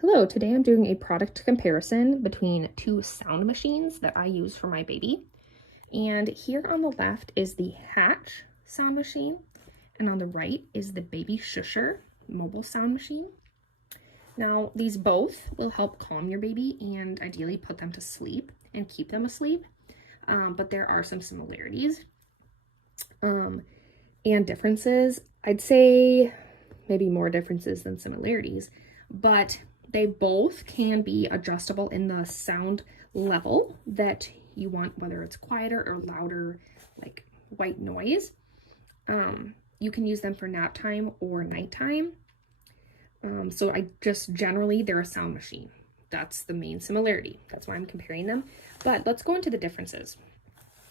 Hello, today I'm doing a product comparison between two sound machines that I use for my baby. And here on the left is the Hatch sound machine, and on the right is the Baby Shusher mobile sound machine. Now, these both will help calm your baby and ideally put them to sleep and keep them asleep, but there are some similarities and differences. I'd say maybe more differences than similarities, but they both can be adjustable in the sound level that you want, whether it's quieter or louder, like white noise. You can use them for nap time or nighttime. So I just generally, they're a sound machine. That's the main similarity. That's why I'm comparing them. But let's go into the differences.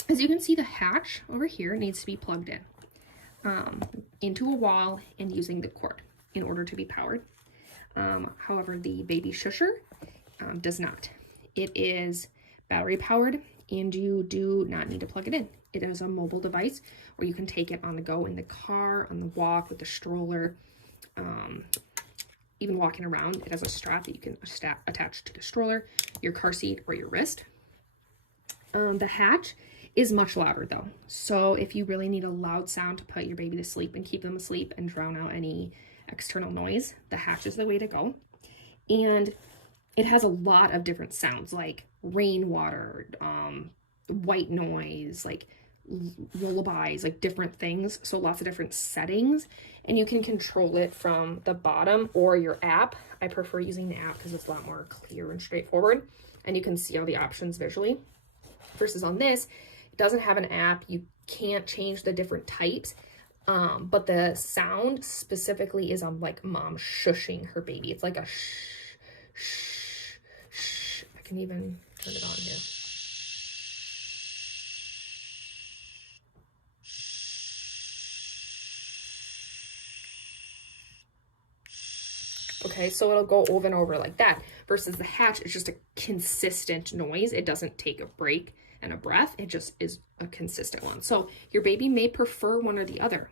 As you can see, the Hatch over here needs to be plugged in into a wall and using the cord in order to be powered. However, the Baby Shusher does not. It is battery powered and you do not need to plug it in. It is a mobile device where you can take it on the go in the car, on the walk, with the stroller, even walking around. It has a strap that you can attach to the stroller, your car seat, or your wrist. The Hatch is much louder though. So if you really need a loud sound to put your baby to sleep and keep them asleep and drown out any external noise, the Hatch is the way to go. And it has a lot of different sounds like rainwater, white noise, like lullabies, like different things. So lots of different settings, and you can control it from the bottom or your app. I prefer using the app because it's a lot more clear and straightforward, and you can see all the options visually. Versus on this, it doesn't have an app. You can't change the different types. But the sound specifically is on like mom shushing her baby. It's like a shh, shh, shh. I can even turn it on here. Okay, so it'll go over and over like that. Versus the Hatch is just a consistent noise. It doesn't take a break and a breath. It just is a consistent one. So your baby may prefer one or the other.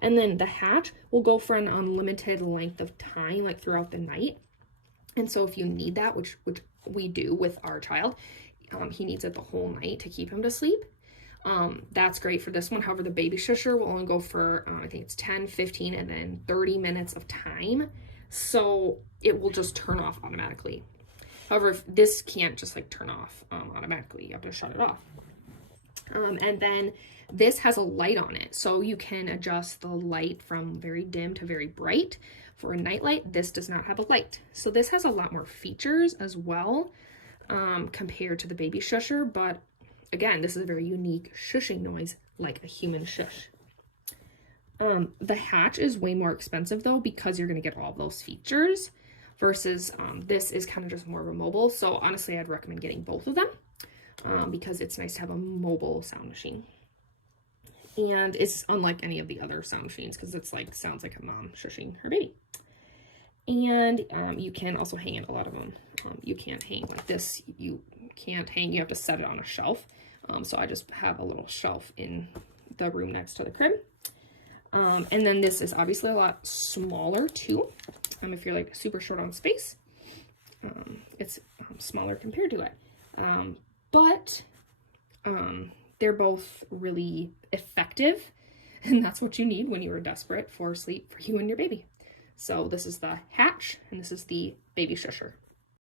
And then the Hatch will go for an unlimited length of time, like throughout the night. And so if you need that, which we do with our child, he needs it the whole night to keep him to sleep. That's great for this one. However, the Baby Shusher will only go for, I think it's 10, 15, and then 30 minutes of time. So it will just turn off automatically. However, if this can't just like turn off automatically, you have to shut it off. And then this has a light on it, so you can adjust the light from very dim to very bright. For a night light, this does not have a light. So this has a lot more features as well compared to the Baby Shusher, but again, this is a very unique shushing noise like a human shush. The Hatch is way more expensive though because you're going to get all of those features versus this is kind of just more of a mobile. So honestly, I'd recommend getting both of them. Because it's nice to have a mobile sound machine. And it's unlike any of the other sound machines because it's like sounds like a mom shushing her baby. And you can also hang it. A lot of them you can't hang like this. You can't hang. You have to set it on a shelf. So I just have a little shelf in the room next to the crib. And then this is obviously a lot smaller too. If you're like super short on space, it's smaller compared to it. But they're both really effective, and that's what you need when you are desperate for sleep for you and your baby. So this is the Hatch, and this is the Baby Shusher.